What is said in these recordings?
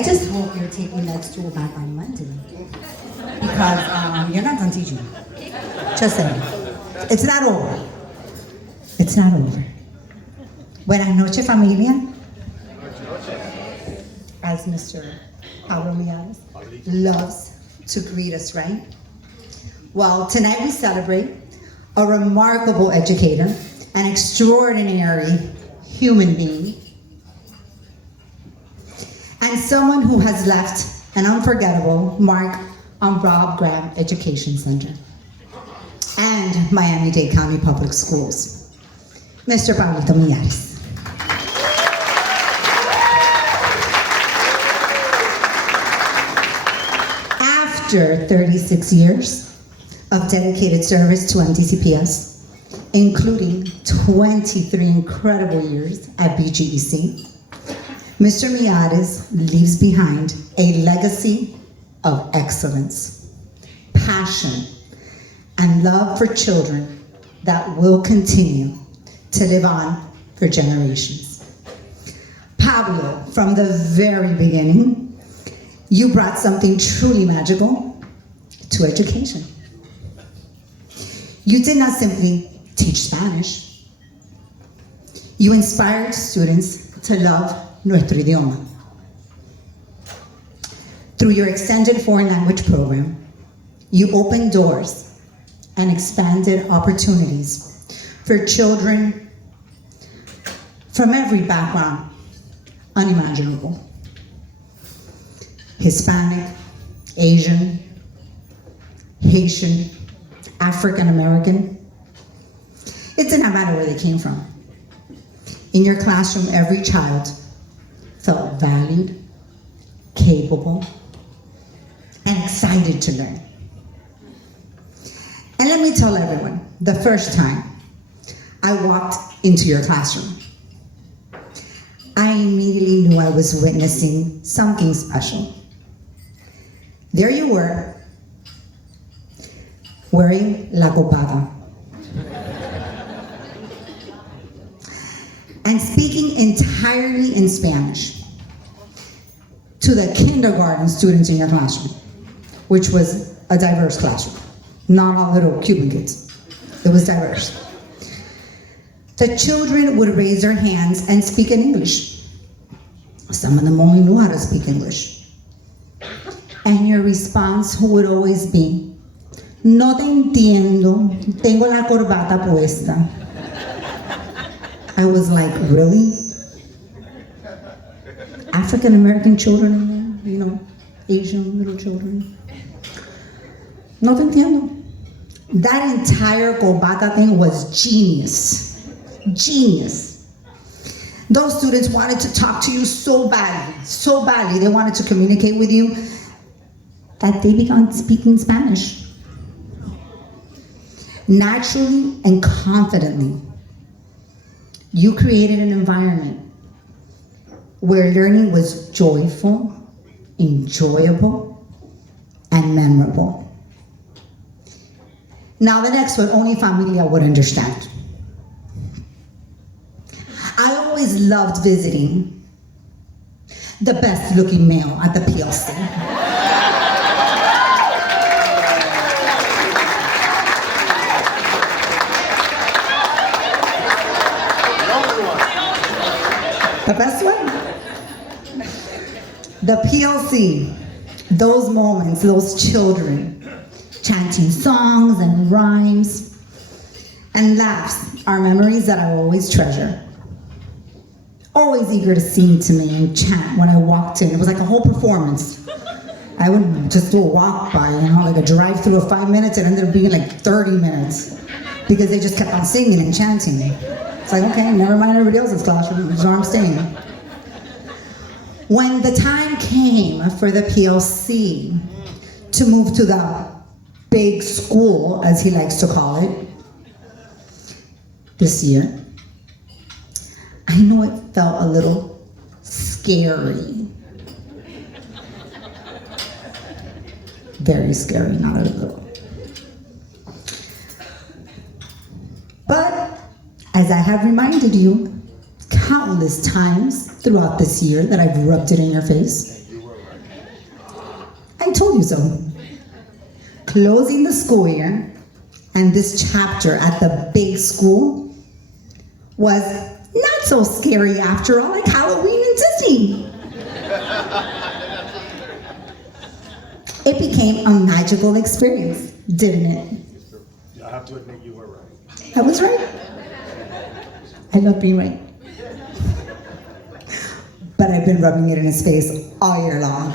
I just hope you're taking that stool back on Monday. Because you're not done teaching. Just saying. It's not over. It's not over. Buenas noches, familia. As Mr. Pablo Millares loves to greet us, right? Well, tonight we celebrate a remarkable educator, an extraordinary human being, and someone who has left an unforgettable mark on Rob Graham Education Center and Miami-Dade County Public Schools, Mr. Pablo Millares. After 36 years of dedicated service to MDCPS, including 23 incredible years at BGEC, Mr. Millares leaves behind a legacy of excellence, passion, and love for children that will continue to live on for generations. Pablo, from the very beginning, you brought something truly magical to education. You did not simply teach Spanish. You inspired students to love nuestro idioma. Through your extended foreign language program, you opened doors and expanded opportunities for children from every background unimaginable. Hispanic, Asian, Haitian, African American. It did not matter where they came from. In your classroom, every child felt valued, capable, and excited to learn. And let me tell everyone, the first time I walked into your classroom, I immediately knew I was witnessing something special. There you were, wearing la corbata, and speaking entirely in Spanish to the kindergarten students in your classroom, which was a diverse classroom, not all little Cuban kids. It was diverse. The children would raise their hands and speak in English. Some of them only knew how to speak English. And your response would always be, no te entiendo, tengo la corbata puesta. I was like, really? African American children in there, you know, Asian little children. No te entiendo. That entire corbata thing was genius. Genius. Those students wanted to talk to you so badly. They wanted to communicate with you that they began speaking Spanish. Naturally and confidently, you created an environment where learning was joyful, enjoyable, and memorable. Now the next one, only familia would understand. I always loved visiting the best looking male at the PLC. The best one? The PLC, those moments, those children chanting songs and rhymes and laughs are memories that I will always treasure. Always eager to sing to me and chant when I walked in. It was like a whole performance. I would just do a walk by, you know, like a drive through of 5 minutes. It ended up being like 30 minutes because they just kept on singing and chanting. It's like, okay, never mind everybody else's classroom, this is where I'm staying. When the time came for the PLC to move to the big school, as he likes to call it, this year, I know it felt a little scary. Very scary, not a little. But as I have reminded you countless times throughout this year that I've rubbed it in your face, you so. Closing the school year and this chapter at the big school was not so scary after all, like Halloween and Disney. It became a magical experience, didn't it? I have to admit you were right. I was right. I love being right. But I've been rubbing it in his face all year long.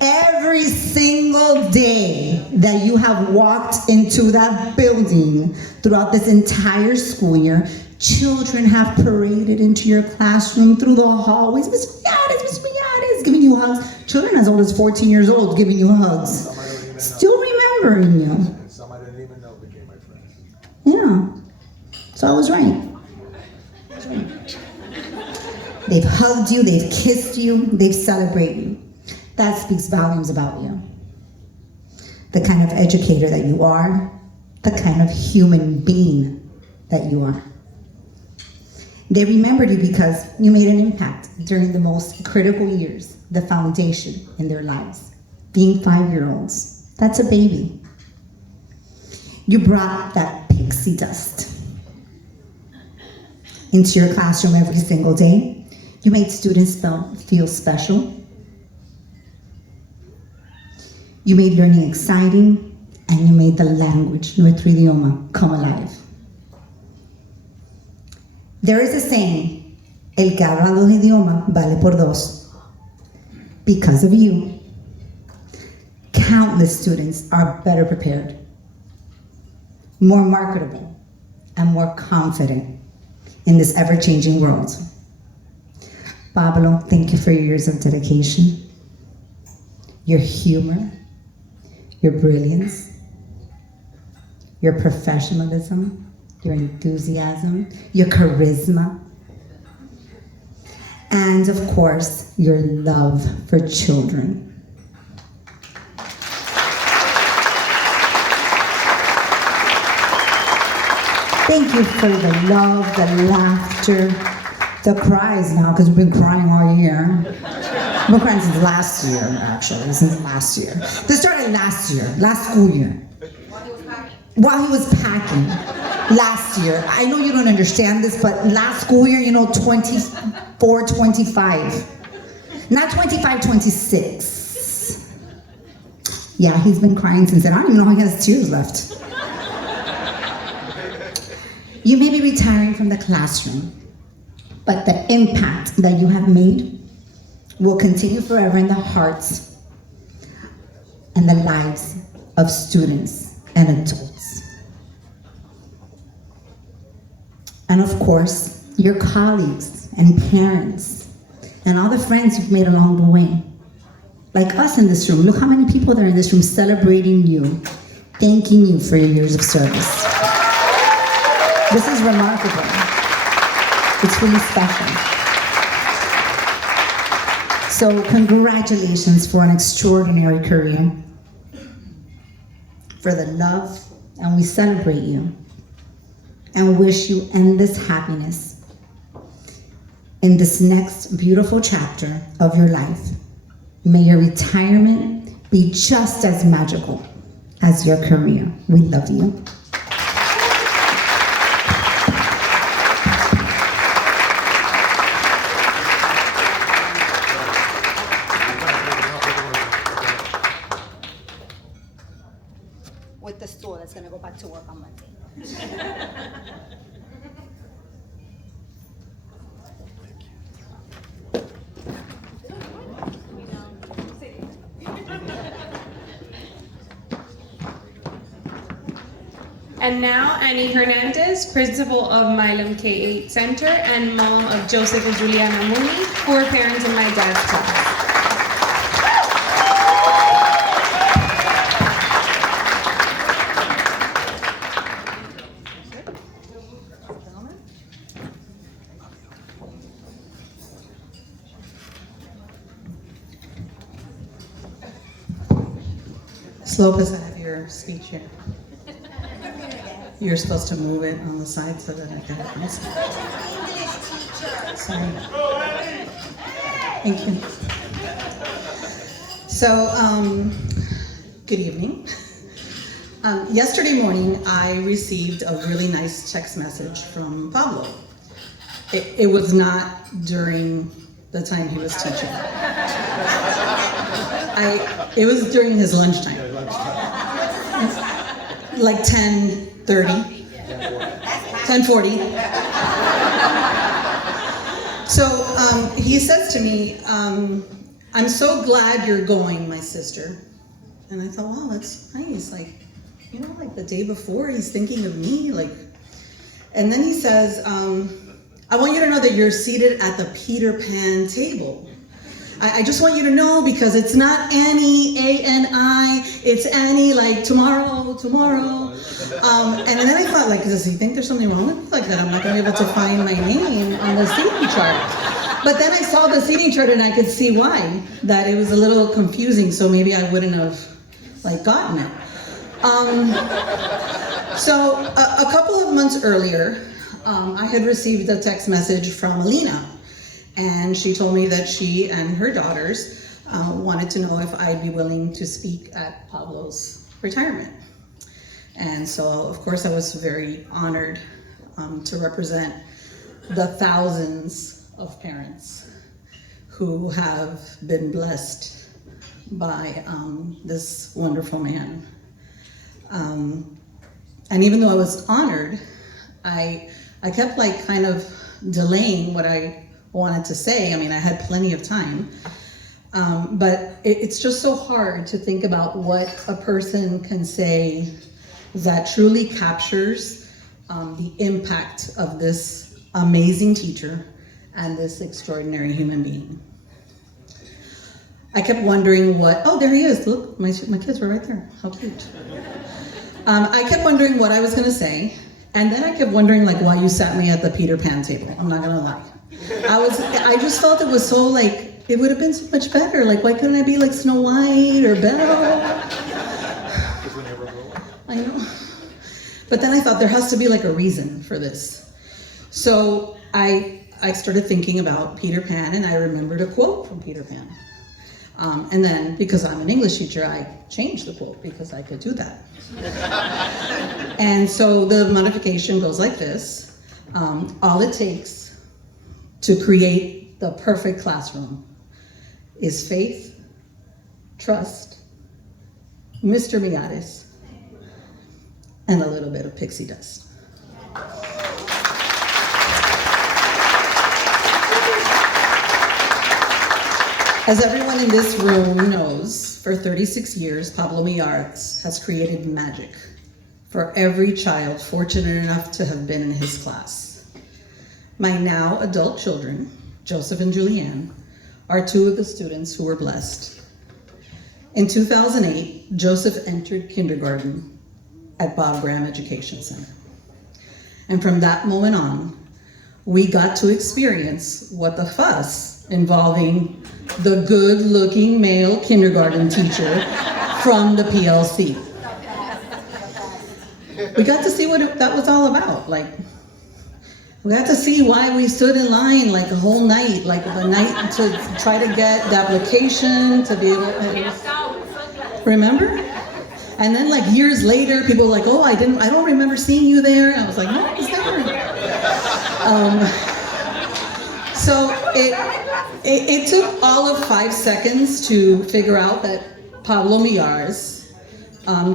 Every single day that you have walked into that building throughout this entire school year, children have paraded into your classroom through the hallways. Miss Millares, giving you hugs. Children as old as 14 years old giving you hugs. Still remembering you. And some I didn't even know became my friends. Yeah. So I was right. They've hugged you, they've kissed you, they've celebrated you. That speaks volumes about you. The kind of educator that you are, the kind of human being that you are. They remembered you because you made an impact during the most critical years, the foundation in their lives. Being 5-year-olds, that's a baby. You brought that pixie dust into your classroom every single day. You made students feel special. You made learning exciting, and you made the language, nuestro idioma, come alive. There is a saying, el que habla dos idiomas vale por dos. Because of you, countless students are better prepared, more marketable, and more confident in this ever-changing world. Pablo, thank you for your years of dedication, your humor, your brilliance, your professionalism, your enthusiasm, your charisma, and of course, your love for children. Thank you for the love, the laughter, the cries now, because we've been crying all year. We've been crying since last year, actually, since last year. This started last year, last school year. While he was packing, last year. I know you don't understand this, but last school year, 24, 25. Not 25, 26. Yeah, he's been crying since then. I don't even know how he has tears left. You may be retiring from the classroom, but the impact that you have made will continue forever in the hearts and the lives of students and adults. And of course, your colleagues and parents and all the friends you've made along the way. Like us in this room, look how many people there in this room celebrating you, thanking you for your years of service. This is remarkable. It's really special. So congratulations for an extraordinary career, for the love, and we celebrate you and wish you endless happiness in this next beautiful chapter of your life. May your retirement be just as magical as your career. We love you. With the store that's gonna go back to work on Monday. And now, Annie Hernandez, principal of Milam K-8 Center and mom of Joseph and Juliana Mooney, who are parents in my dad's class. Lopez, I have your speech here. You're supposed to move it on the side so that I can have this. Sorry. Thank you. So, good evening. Yesterday morning, I received a really nice text message from Pablo. It was not during the time he was teaching. It was during his lunchtime, like 10:30, 10:40. So he says to me, I'm so glad you're going, my sister. And I thought, wow, that's nice. Like, you know, like the day before, he's thinking of me. Like, and then he says, I want you to know that you're seated at the Peter Pan table. I just want you to know, because it's not Annie, A-N-I, it's Annie, like tomorrow. And then I thought, like, does he think there's something wrong with me? Like that I'm not gonna be able to find my name on the seating chart. But then I saw the seating chart and I could see why, that it was a little confusing, so maybe I wouldn't have, like, gotten it. So a couple of months earlier, I had received a text message from Alina, and she told me that she and her daughters wanted to know if I'd be willing to speak at Pablo's retirement. And so, of course, I was very honored to represent the thousands of parents who have been blessed by this wonderful man. And even though I was honored, I kept like kind of delaying what I wanted to say. I mean, I had plenty of time, but it's just so hard to think about what a person can say that truly captures the impact of this amazing teacher and this extraordinary human being. I kept wondering oh, there he is. Look, my kids were right there. How cute. I kept wondering what I was gonna say, and then I kept wondering like why you sat me at the Peter Pan table. I'm not gonna lie. I just felt it was so like, it would have been so much better. Like, why couldn't I be like Snow White or Belle? I know. But then I thought there has to be like a reason for this. So I started thinking about Peter Pan, and I remembered a quote from Peter Pan. And then, because I'm an English teacher, I changed the quote because I could do that. And so the modification goes like this. All it takes to create the perfect classroom is faith, trust, Mr. Millares, and a little bit of pixie dust. As everyone in this room knows, for 36 years, Pablo Millares has created magic for every child fortunate enough to have been in his class. My now adult children, Joseph and Julianne, are two of the students who were blessed. In 2008, Joseph entered kindergarten at Bob Graham Education Center. And from that moment on, we got to experience what the fuss involving the good-looking male kindergarten teacher from the PLC. We got to see what that was all about. Like, we got to see why we stood in line like a whole night, like the night to try to get the application to be able to, remember? And then like years later, people were like, oh, I don't remember seeing you there. And I was like, no, I was there. So it took all of 5 seconds to figure out that Pablo Millares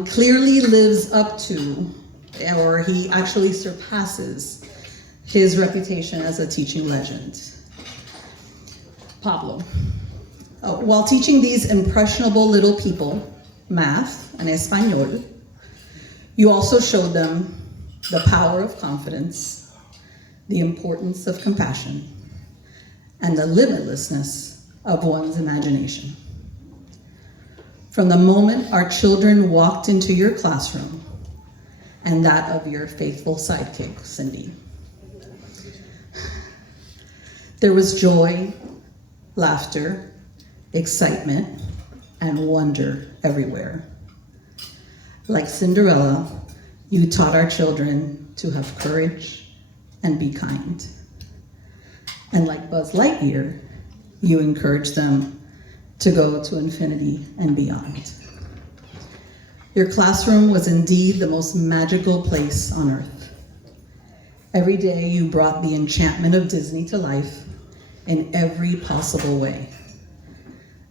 clearly lives up to, or he actually surpasses, his reputation as a teaching legend. Pablo, while teaching these impressionable little people math and Espanol, you also showed them the power of confidence, the importance of compassion, and the limitlessness of one's imagination. From the moment our children walked into your classroom and that of your faithful sidekick, Cindy, there was joy, laughter, excitement, and wonder everywhere. Like Cinderella, you taught our children to have courage and be kind. And like Buzz Lightyear, you encouraged them to go to infinity and beyond. Your classroom was indeed the most magical place on earth. Every day you brought the enchantment of Disney to life in every possible way.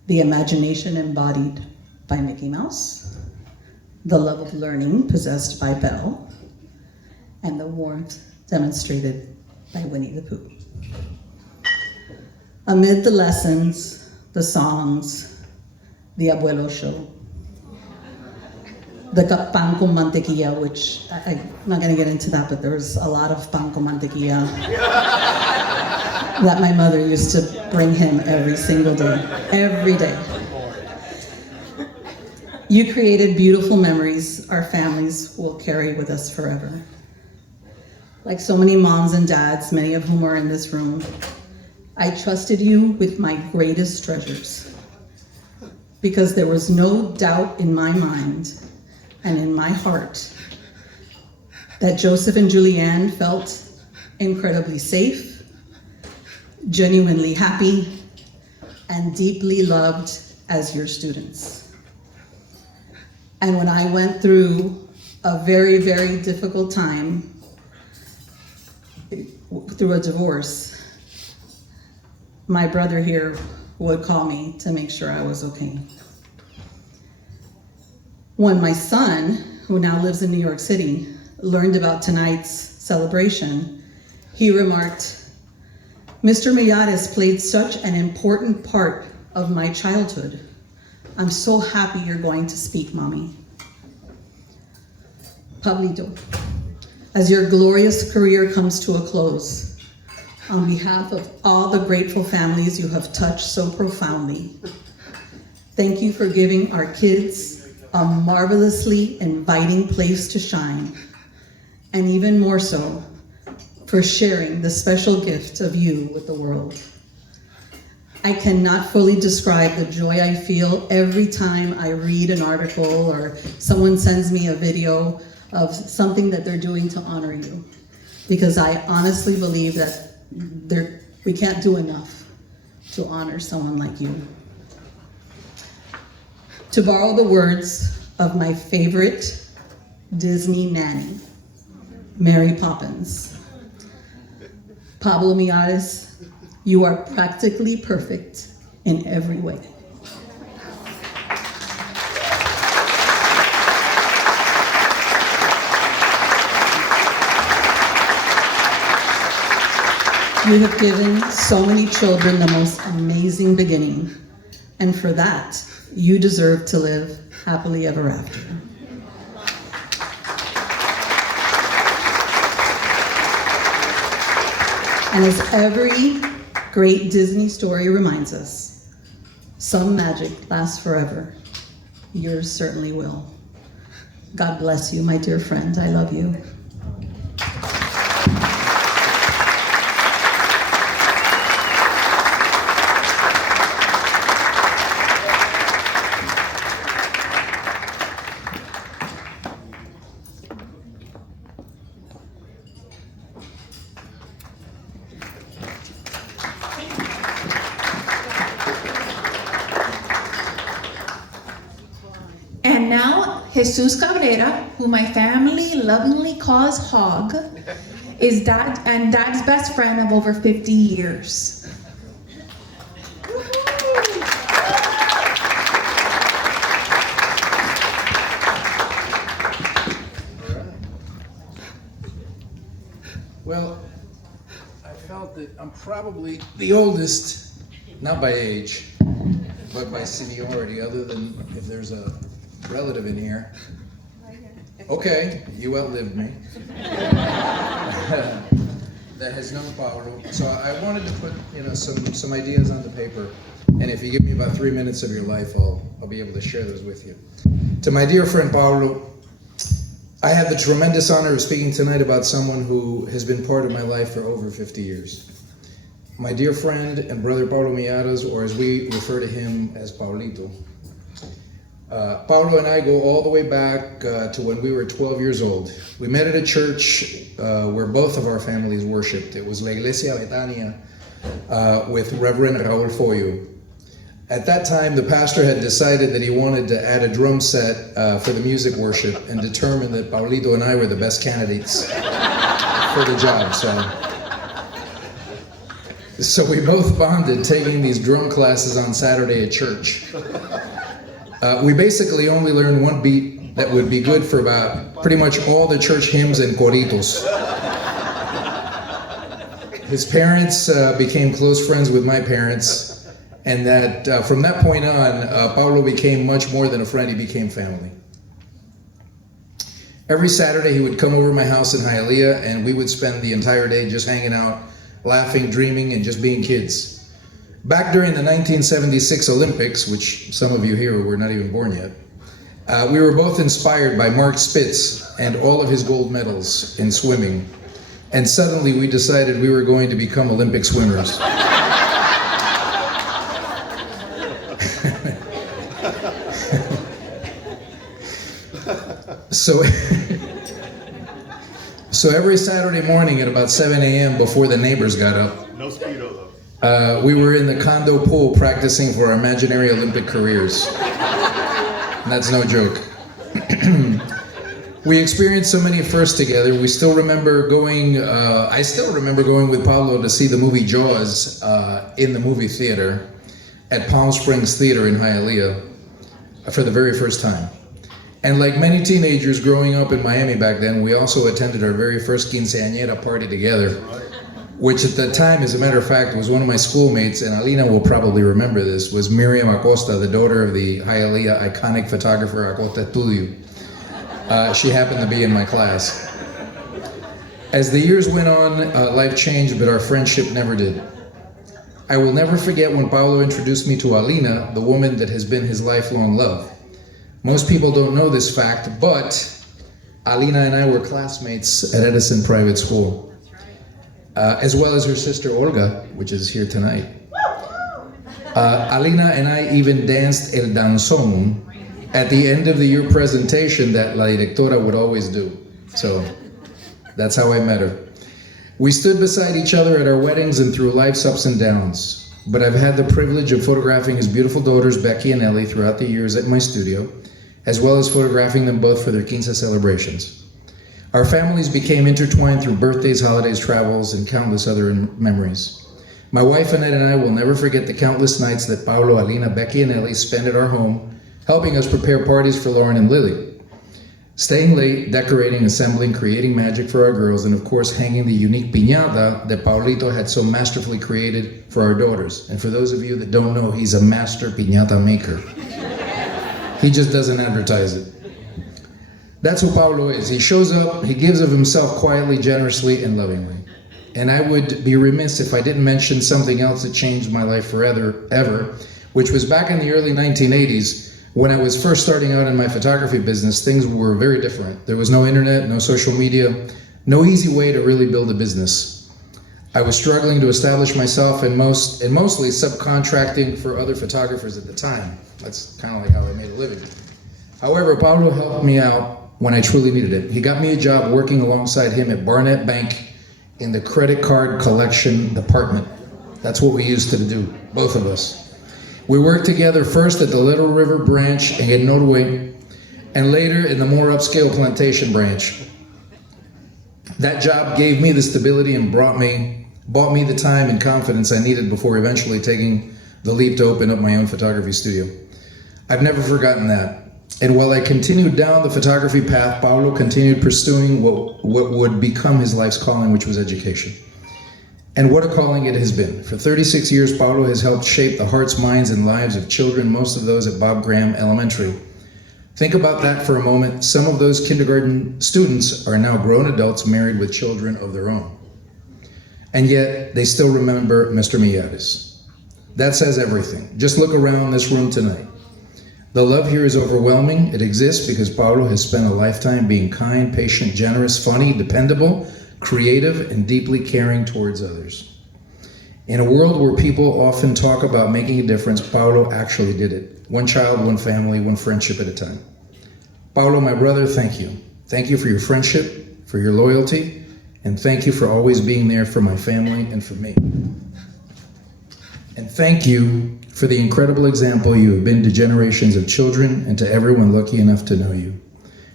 The imagination embodied by Mickey Mouse, the love of learning possessed by Belle, and the warmth demonstrated by Winnie the Pooh. Amid the lessons, the songs, the abuelo show, the pan con mantequilla, which I'm not going to get into that, but there was a lot of pan con mantequilla that my mother used to bring him every single day, every day. You created beautiful memories our families will carry with us forever. Like so many moms and dads, many of whom are in this room, I trusted you with my greatest treasures because there was no doubt in my mind and in my heart that Joseph and Julianne felt incredibly safe, genuinely happy, and deeply loved as your students. And when I went through a very, very difficult time, through a divorce, my brother here would call me to make sure I was okay. When my son, who now lives in New York City, learned about tonight's celebration, he remarked, "Mr. Millares played such an important part of my childhood. I'm so happy you're going to speak, Mommy." Pablito, as your glorious career comes to a close, on behalf of all the grateful families you have touched so profoundly, thank you for giving our kids a marvelously inviting place to shine, and even more so, for sharing the special gift of you with the world. I cannot fully describe the joy I feel every time I read an article or someone sends me a video of something that they're doing to honor you, because I honestly believe that we can't do enough to honor someone like you. To borrow the words of my favorite Disney nanny, Mary Poppins, Pablo Millares, you are practically perfect in every way. You have given so many children the most amazing beginning, and for that, you deserve to live happily ever after. And as every great Disney story reminds us, some magic lasts forever. Yours certainly will. God bless you, my dear friend. I love you. And now, Jesus Cabrera, who my family lovingly calls Hog, is Dad's best friend of over 50 years. Well, I felt that I'm probably the oldest, not by age, but by seniority, other than if there's a relative in here. Okay, you outlived me. That has known Pablo. So I wanted to put, some ideas on the paper, and if you give me about 3 minutes of your life, I'll be able to share those with you. To my dear friend Pablo, I have the tremendous honor of speaking tonight about someone who has been part of my life for over 50 years. My dear friend and brother Pablo Millares, or as we refer to him as Pablito. Pablo and I go all the way back to when we were 12 years old. We met at a church where both of our families worshipped. It was La Iglesia Betania with Reverend Raúl Foyo. At that time, the pastor had decided that he wanted to add a drum set for the music worship and determined that Paulito and I were the best candidates for the job. So we both bonded taking these drum classes on Saturday at church. We basically only learned one beat that would be good for about pretty much all the church hymns and coritos. His parents became close friends with my parents, and that from that point on, Pablo became much more than a friend, he became family. Every Saturday he would come over to my house in Hialeah, and we would spend the entire day just hanging out, laughing, dreaming, and just being kids. Back during the 1976 Olympics, which some of you here were not even born yet, we were both inspired by Mark Spitz and all of his gold medals in swimming. And suddenly we decided we were going to become Olympic swimmers. So every Saturday morning at about 7 a.m. before the neighbors got up, No Speedo though. we were in the condo pool practicing for our imaginary Olympic careers. And that's no joke. We experienced so many firsts together. We still remember going, I still remember going with Pablo to see the movie Jaws in the movie theater at Palm Springs Theater in Hialeah for the very first time. And like many teenagers growing up in Miami back then, we also attended our very first quinceañera party together, which at the time, as a matter of fact, was one of my schoolmates, and Alina will probably remember this, was Miriam Acosta, the daughter of the Hialeah iconic photographer Acosta Estudio. She happened to be in my class. As the years went on, life changed, but our friendship never did. I will never forget when Pablo introduced me to Alina, the woman that has been his lifelong love. Most people don't know this fact, but Alina and I were classmates at Edison Private School, as well as her sister Olga, which is here tonight. Alina and I even danced el danzón at the end of the year presentation that La Directora would always do. So that's how I met her. We stood beside each other at our weddings and through life's ups and downs. But I've had the privilege of photographing his beautiful daughters, Becky and Ellie, throughout the years at my studio, as well as photographing them both for their quince celebrations. Our families became intertwined through birthdays, holidays, travels, and countless other memories. My wife Annette and I will never forget the countless nights that Pablo, Alina, Becky, and Ellie spent at our home, helping us prepare parties for Lauren and Lily. Staying late, decorating, assembling, creating magic for our girls, and of course hanging the unique piñata that Paulito had so masterfully created for our daughters. And for those of you that don't know, he's a master piñata maker. He just doesn't advertise it. That's who Pablo is. He shows up, he gives of himself quietly, generously, and lovingly. And I would be remiss if I didn't mention something else that changed my life forever, which was back in the early 1980s. When I was first starting out in my photography business, things were very different. There was no internet, no social media, no easy way to really build a business. I was struggling to establish myself and mostly subcontracting for other photographers at the time. That's kind of like how I made a living. However, Pablo helped me out when I truly needed it. He got me a job working alongside him at Barnett Bank in the credit card collection department. That's what we used to do, both of us. We worked together first at the Little River branch in Norway, and later in the more upscale Plantation branch. That job gave me the stability and bought me the time and confidence I needed before eventually taking the leap to open up my own photography studio. I've never forgotten that. And while I continued down the photography path, Pablo continued pursuing what would become his life's calling, which was education. And what a calling it has been. For 36 years, Pablo has helped shape the hearts, minds, and lives of children, most of those at Bob Graham Elementary. Think about that for a moment. Some of those kindergarten students are now grown adults married with children of their own. And yet, they still remember Mr. Millares. That says everything. Just look around this room tonight. The love here is overwhelming. It exists because Pablo has spent a lifetime being kind, patient, generous, funny, dependable, creative, and deeply caring towards others. In a world where people often talk about making a difference, Pablo actually did it. One child, one family, one friendship at a time. Pablo, my brother, thank you. Thank you for your friendship, for your loyalty, and thank you for always being there for my family and for me. And thank you for the incredible example you have been to generations of children and to everyone lucky enough to know you.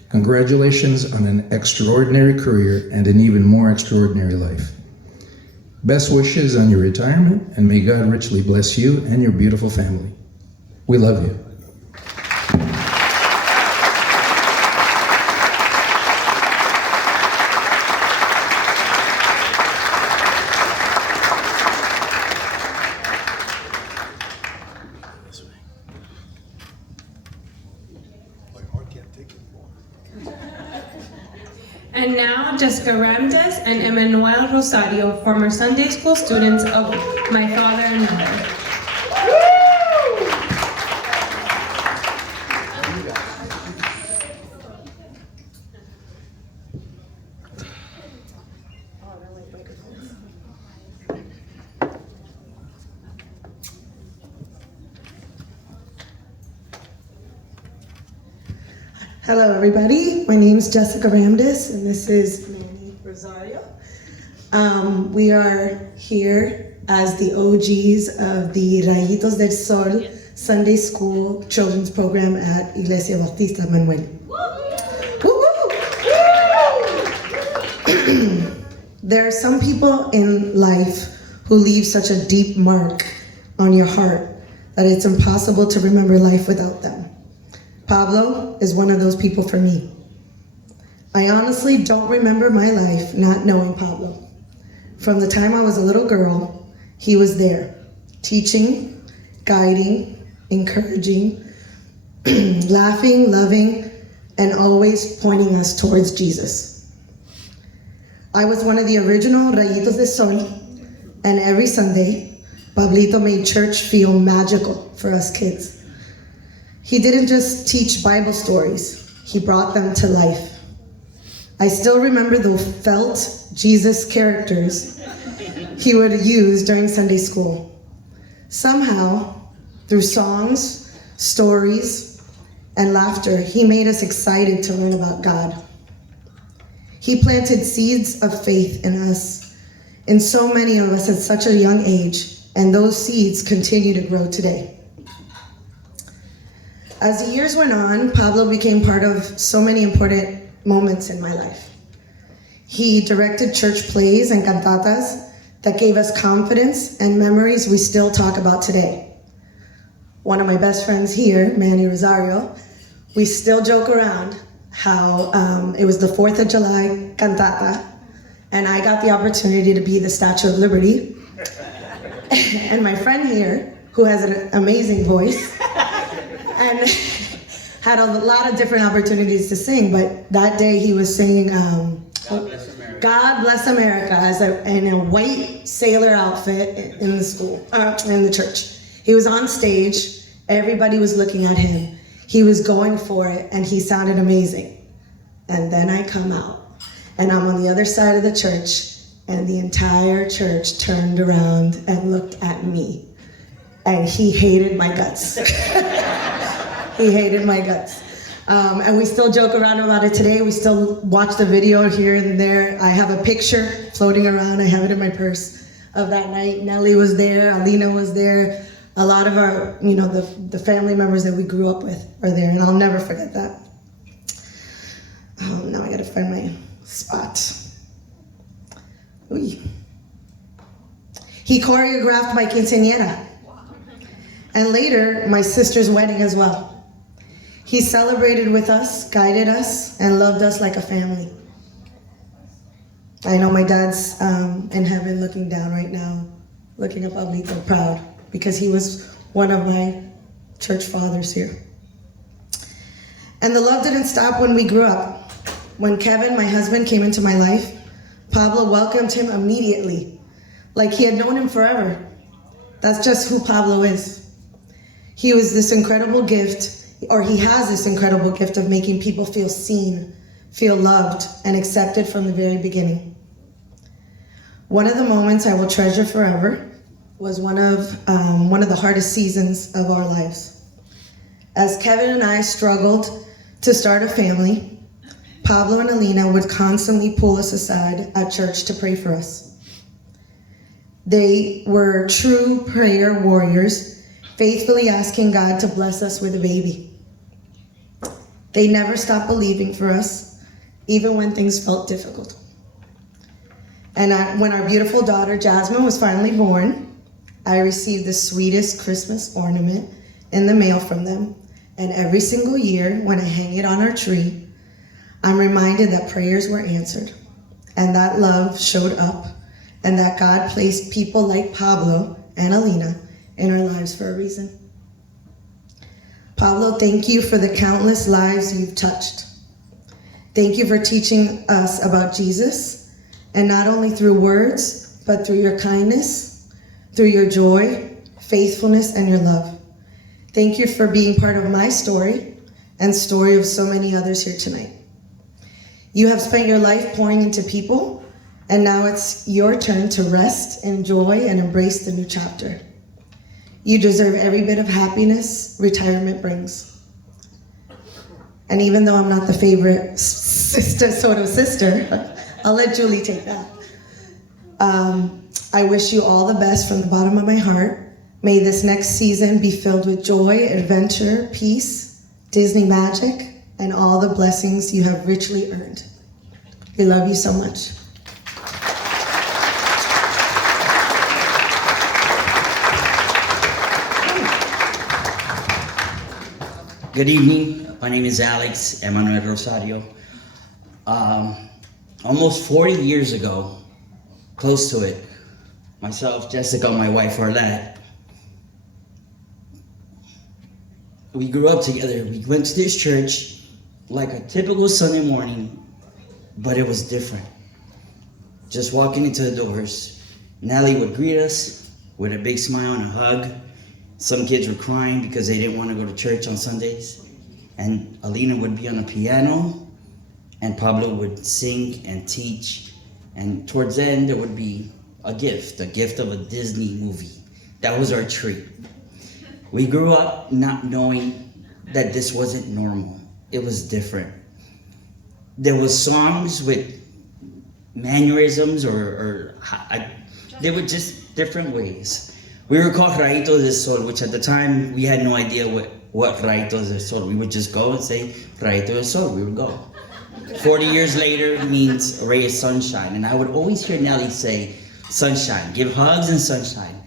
Congratulations on an extraordinary career and an even more extraordinary life. Best wishes on your retirement, and may God richly bless you and your beautiful family. We love you. And now, Jessica Ramdes and Emmanuel Rosario, former Sunday school students of my father and mother. Hello, everybody. My name is Jessica Ramdes, and this is Manny Rosario. We are here as the OGs of the Rayitos del Sol Sunday School Children's Program at Iglesia Bautista Manuel. Woo-hoo! There are some people in life who leave such a deep mark on your heart that it's impossible to remember life without them. Pablo is one of those people for me. I honestly don't remember my life not knowing Pablo. From the time I was a little girl, he was there, teaching, guiding, encouraging, laughing, loving, and always pointing us towards Jesus. I was one of the original Rayitos de Sol, and every Sunday, Pablito made church feel magical for us kids. He didn't just teach Bible stories, he brought them to life. I still remember the felt Jesus characters he would use during Sunday school. Somehow, through songs, stories, and laughter, he made us excited to learn about God. He planted seeds of faith in us, in so many of us at such a young age, and those seeds continue to grow today. As the years went on, Pablo became part of so many important moments in my life. He directed church plays and cantatas that gave us confidence and memories we still talk about today. One of my best friends here, Manny Rosario, we still joke around how it was the 4th of July cantata, and I got the opportunity to be the Statue of Liberty. And my friend here, who has an amazing voice, and had a lot of different opportunities to sing, but that day he was singing God Bless America as in a white sailor outfit in the school, in the church. He was on stage, everybody was looking at him. He was going for it, and he sounded amazing. And then I come out, and I'm on the other side of the church, and the entire church turned around and looked at me. And he hated my guts. He hated my guts. And we still joke around about it today. We still watch the video here and there. I have a picture floating around. I have it in my purse of that night. Nellie was there. Alina was there. A lot of our, the family members that we grew up with are there. And I'll never forget that. Now I gotta find my spot. Ooh. He choreographed my quinceañera. And later, my sister's wedding as well. He celebrated with us, guided us, and loved us like a family. I know my dad's in heaven looking down right now, looking at Pablito proud, because he was one of my church fathers here. And the love didn't stop when we grew up. When Kevin, my husband, came into my life, Pablo welcomed him immediately, like he had known him forever. That's just who Pablo is. He was this incredible gift, or he has this incredible gift of making people feel seen, feel loved, and accepted from the very beginning. One of the moments I will treasure forever was one of the hardest seasons of our lives. As Kevin and I struggled to start a family, Pablo and Alina would constantly pull us aside at church to pray for us. They were true prayer warriors, faithfully asking God to bless us with a baby. They never stopped believing for us, even when things felt difficult. And when our beautiful daughter Jasmine was finally born, I received the sweetest Christmas ornament in the mail from them. And every single year, when I hang it on our tree, I'm reminded that prayers were answered, and that love showed up, and that God placed people like Pablo and Alina in our lives for a reason. Pablo, thank you for the countless lives you've touched. Thank you for teaching us about Jesus, and not only through words, but through your kindness, through your joy, faithfulness, and your love. Thank you for being part of my story and story of so many others here tonight. You have spent your life pouring into people, and now it's your turn to rest, enjoy, and embrace the new chapter. You deserve every bit of happiness retirement brings. And even though I'm not the favorite sister, I'll let Julie take that. I wish you all the best from the bottom of my heart. May this next season be filled with joy, adventure, peace, Disney magic, and all the blessings you have richly earned. We love you so much. Good evening. My name is Alex Emanuel Rosario. Almost 40 years ago, close to it, myself, Jessica, my wife, Arlette, we grew up together. We went to this church like a typical Sunday morning, but it was different. Just walking into the doors, Nellie would greet us with a big smile and a hug. Some kids were crying because they didn't want to go to church on Sundays. And Alina would be on the piano, and Pablo would sing and teach. And towards the end, there would be a gift of a Disney movie. That was our treat. We grew up not knowing that this wasn't normal. It was different. There was songs with mannerisms they were just different ways. We were called Rayitos del Sol, which at the time we had no idea what Rayitos del Sol. We would just go and say Rayitos del Sol. We would go. 40 years later means a ray of sunshine. And I would always hear Nellie say, sunshine, give hugs and sunshine.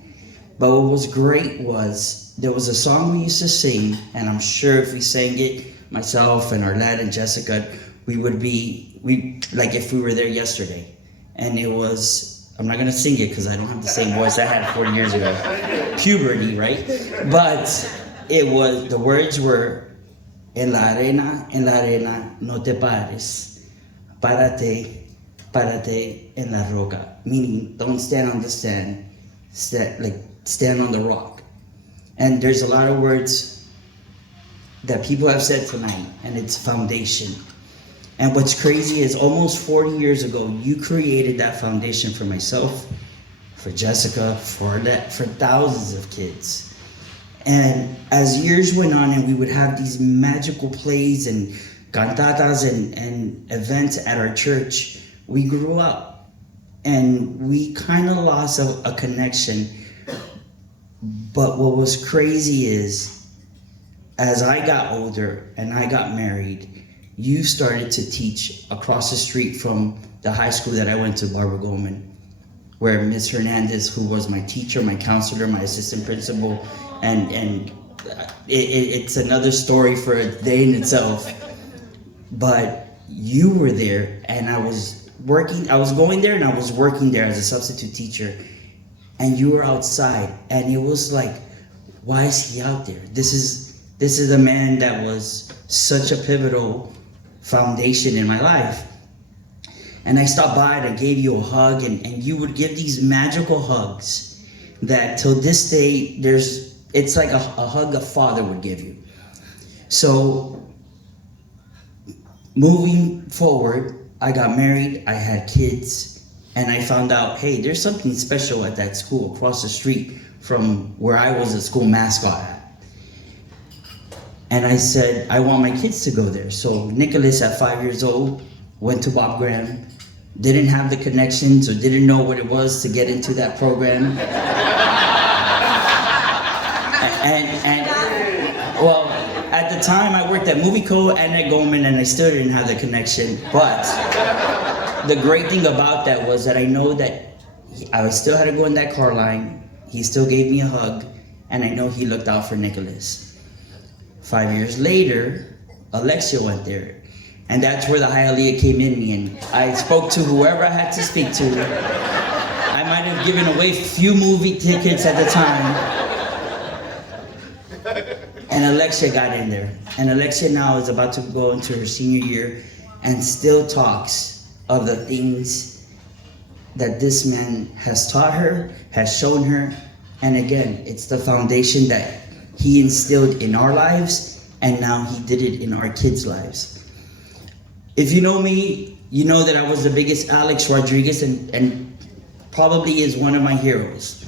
But what was great was there was a song we used to sing, and I'm sure if we sang it, myself and Arlette and Jessica, we like if we were there yesterday. And it was, I'm not gonna sing it because I don't have the same voice I had 40 years ago. Puberty, right? But the words were, en la arena, no te pares. Párate en la roca. Meaning, don't stand on the stand, stand on the rock. And there's a lot of words that people have said tonight, and it's foundation. And what's crazy is almost 40 years ago, you created that foundation for myself, for Jessica, for thousands of kids. And as years went on and we would have these magical plays and cantatas and events at our church, we grew up and we kind of lost a connection. But what was crazy is, as I got older and I got married, you started to teach across the street from the high school that I went to, Barbara Goldman, where Ms. Hernandez, who was my teacher, my counselor, my assistant principal, and it's another story for a day in itself. But you were there, and I was going there and I was working there as a substitute teacher, and you were outside, and it was like, why is he out there? This is a man that was such a pivotal foundation in my life. And I stopped by and I gave you a hug, and you would give these magical hugs that till this day, it's like a hug a father would give you. So moving forward, I got married, I had kids, and I found out, hey, there's something special at that school across the street from where I was a school mascot at. And I said, I want my kids to go there. So Nicholas, at 5 years old, went to Bob Graham, didn't have the connections or didn't know what it was to get into that program. And well, at the time I worked at Movieco and at Goldman, and I still didn't have the connection. But the great thing about that was that I know that I still had to go in that car line. He still gave me a hug, and I know he looked out for Nicholas. 5 years later, Alexia went there. And that's where the Hialeah came in me, and I spoke to whoever I had to speak to. I might have given away few movie tickets at the time. And Alexia got in there. And Alexia now is about to go into her senior year and still talks of the things that this man has taught her, has shown her. And again, it's the foundation that he instilled in our lives, and now he did it in our kids' lives. If you know me, you know that I was the biggest Alex Rodriguez and probably is one of my heroes.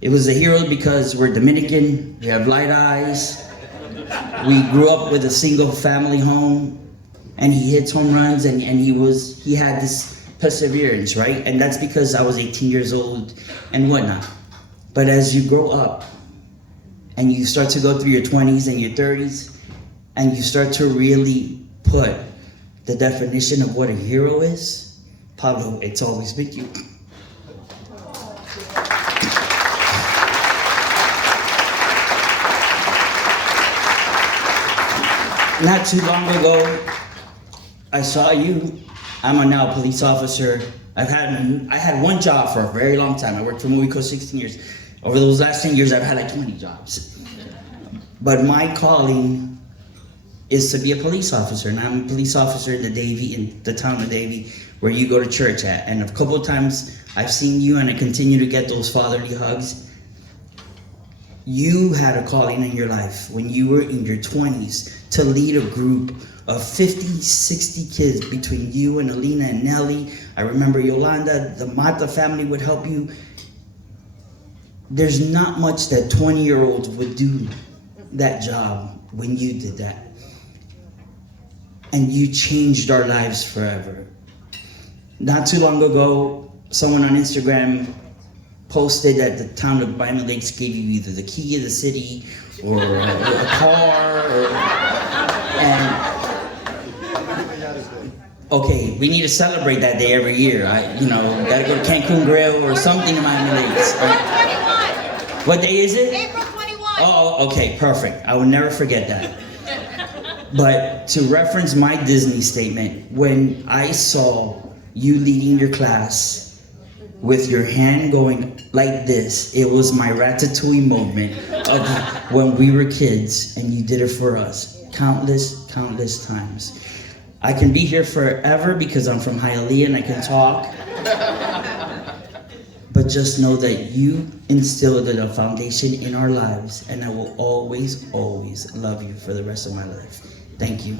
It was a hero because we're Dominican, we have light eyes, we grew up with a single family home, and he hits home runs, and he had this perseverance, right? And that's because I was 18 years old and whatnot. But as you grow up and you start to go through your 20s and your 30s, and you start to really put the definition of what a hero is, Pablo, it's always been you. Not too long ago, I saw you. I'm now a police officer. I had one job for a very long time. I worked for Movieco 16 years. Over those last 10 years, I've had like 20 jobs. But my calling is to be a police officer, and I'm a police officer in the town of Davie, where you go to church at. And a couple of times I've seen you, and I continue to get those fatherly hugs. You had a calling in your life when you were in your 20s to lead a group of 50, 60 kids between you and Alina and Nelly. I remember Yolanda, the Mata family would help you. There's not much that 20-year-olds would do that job when you did that. And you changed our lives forever. Not too long ago, someone on Instagram posted that the town of Bynum Lakes gave you either the key of the city or a car. Okay, we need to celebrate that day every year. Gotta go to Cancun Grill or something in Miami Lakes. Right? What day is it? April 21. Oh, okay, perfect. I will never forget that. But to reference my Disney statement, when I saw you leading your class with your hand going like this, it was my Ratatouille moment of when we were kids and you did it for us countless times. I can be here forever because I'm from Hialeah and I can talk. But just know that you instilled a foundation in our lives, and I will always, always love you for the rest of my life. Thank you.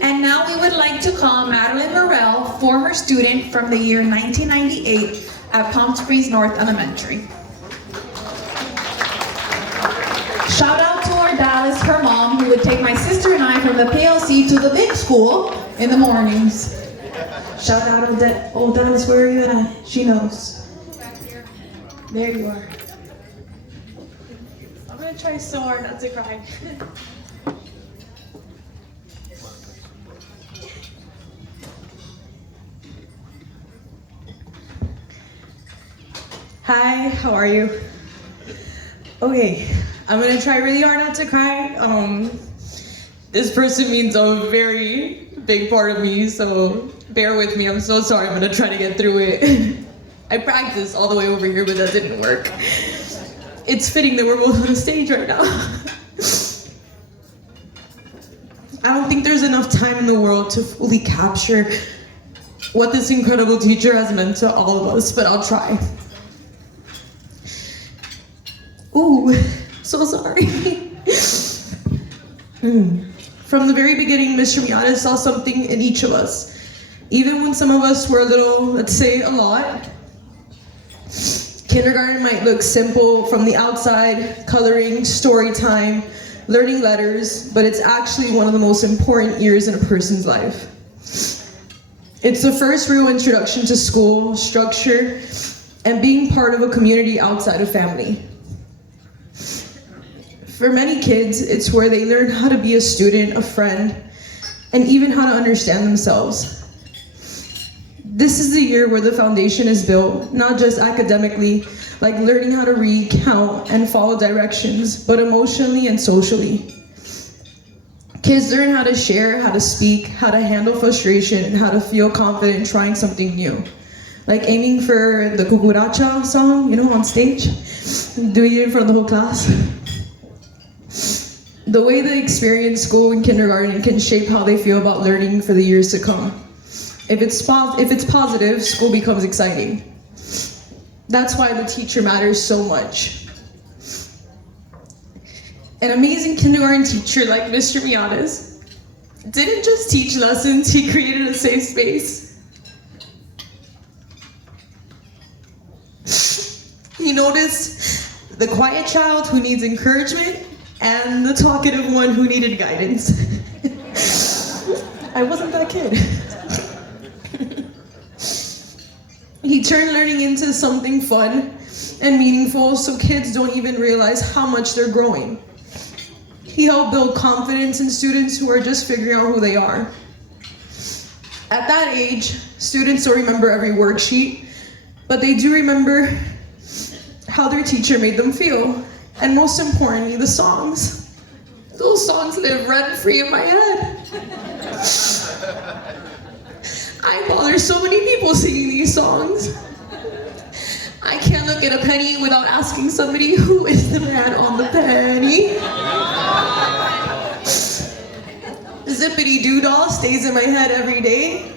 And now we would like to call Madeline Morrell, former student from the year 1998 at Palm Springs North Elementary. Shout out to our Dallas, her mom, who would take my sister and I from the PLC to the big school in the mornings. Shout out, oh Dallas, where are you at? She knows. There you are. I'm gonna try so hard not to cry. Hi, how are you? Okay, I'm gonna try really hard not to cry. This person means a very big part of me, so bear with me. I'm so sorry. I'm gonna try to get through it. I practiced all the way over here, but that didn't work. It's fitting that we're both on a stage right now. I don't think there's enough time in the world to fully capture what this incredible teacher has meant to all of us, but I'll try. Ooh, so sorry. From the very beginning, Mr. Millares saw something in each of us. Even when some of us were a little, let's say a lot. Kindergarten might look simple from the outside, coloring, story time, learning letters, but it's actually one of the most important years in a person's life. It's the first real introduction to school, structure, and being part of a community outside of family. For many kids, it's where they learn how to be a student, a friend, and even how to understand themselves. This is the year where the foundation is built, not just academically, like learning how to read, count, and follow directions, but emotionally and socially. Kids learn how to share, how to speak, how to handle frustration, and how to feel confident trying something new. Like aiming for the cucaracha song, on stage, doing it in front of the whole class. The way they experience school and kindergarten can shape how they feel about learning for the years to come. If it's positive, school becomes exciting. That's why the teacher matters so much. An amazing kindergarten teacher like Mr. Millares didn't just teach lessons, he created a safe space. He noticed the quiet child who needs encouragement and the talkative one who needed guidance. I wasn't that kid. He turned learning into something fun and meaningful so kids don't even realize how much they're growing. He helped build confidence in students who are just figuring out who they are. At that age, students don't remember every worksheet, but they do remember how their teacher made them feel, and most importantly, the songs. Those songs live rent-free in my head. I bother so many people singing these songs. I can't look at a penny without asking somebody who is the man on the penny. Zippity Doo Dah stays in my head every day.